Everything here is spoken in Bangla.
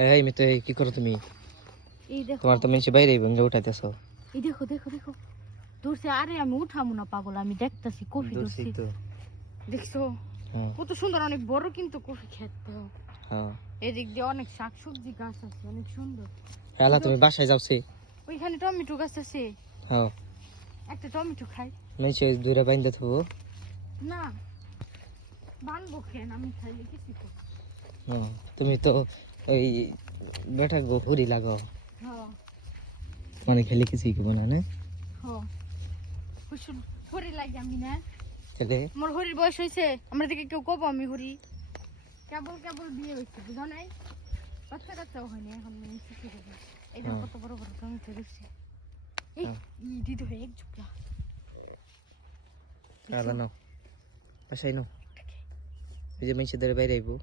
এই মিতে কি করো তুমি? এই দেখো তোমার তো মেশে বাইরে বন্ধ উঠাইতেছো। এই দেখো দেখো দেখো দূরছে। আরে আমি উঠামু না পাগল, আমি দেখতাছি কফি দূরছি। দেখছো কত সুন্দর, অনেক বড় কিন্তু কফি ক্ষেত। হ্যাঁ এদিক দিয়ে অনেক শাকসবজি গাছ আছে, অনেক সুন্দর। হ্যাঁ তুমি বাসায় যাওছি। ওইখানে টমেটো গাছ আছে। হ্যাঁ একটা টমেটো খাই। মেশে দূরে বাইন্দে থাকবো না বানবো খেন, আমি খাইলে কিছু তো। তুমি তো এই বেটা গো হুরি লাগাও হ্যাঁ মানে খেলে কিছুই খাবো না। হ্যাঁ কুসুম হরি লাগে আমি না খেলে মোর হরির বয়স হয়েছে, আমরা দিকে কেউ কব আমি হরি। কেবল কেবল বিয়ে হয়েছে, বুঝো নাই? বাচ্চা কাচ্চাও হয়নি এখন, শিখে যাবে। এই দেখো কত বড় বড় টমেটো দেখছি। এই দিদি হয়ে এক ঝুঁকলা আলা নাও বাসায় নাও। এই যে মেশে ধরে বাইরে আইবো।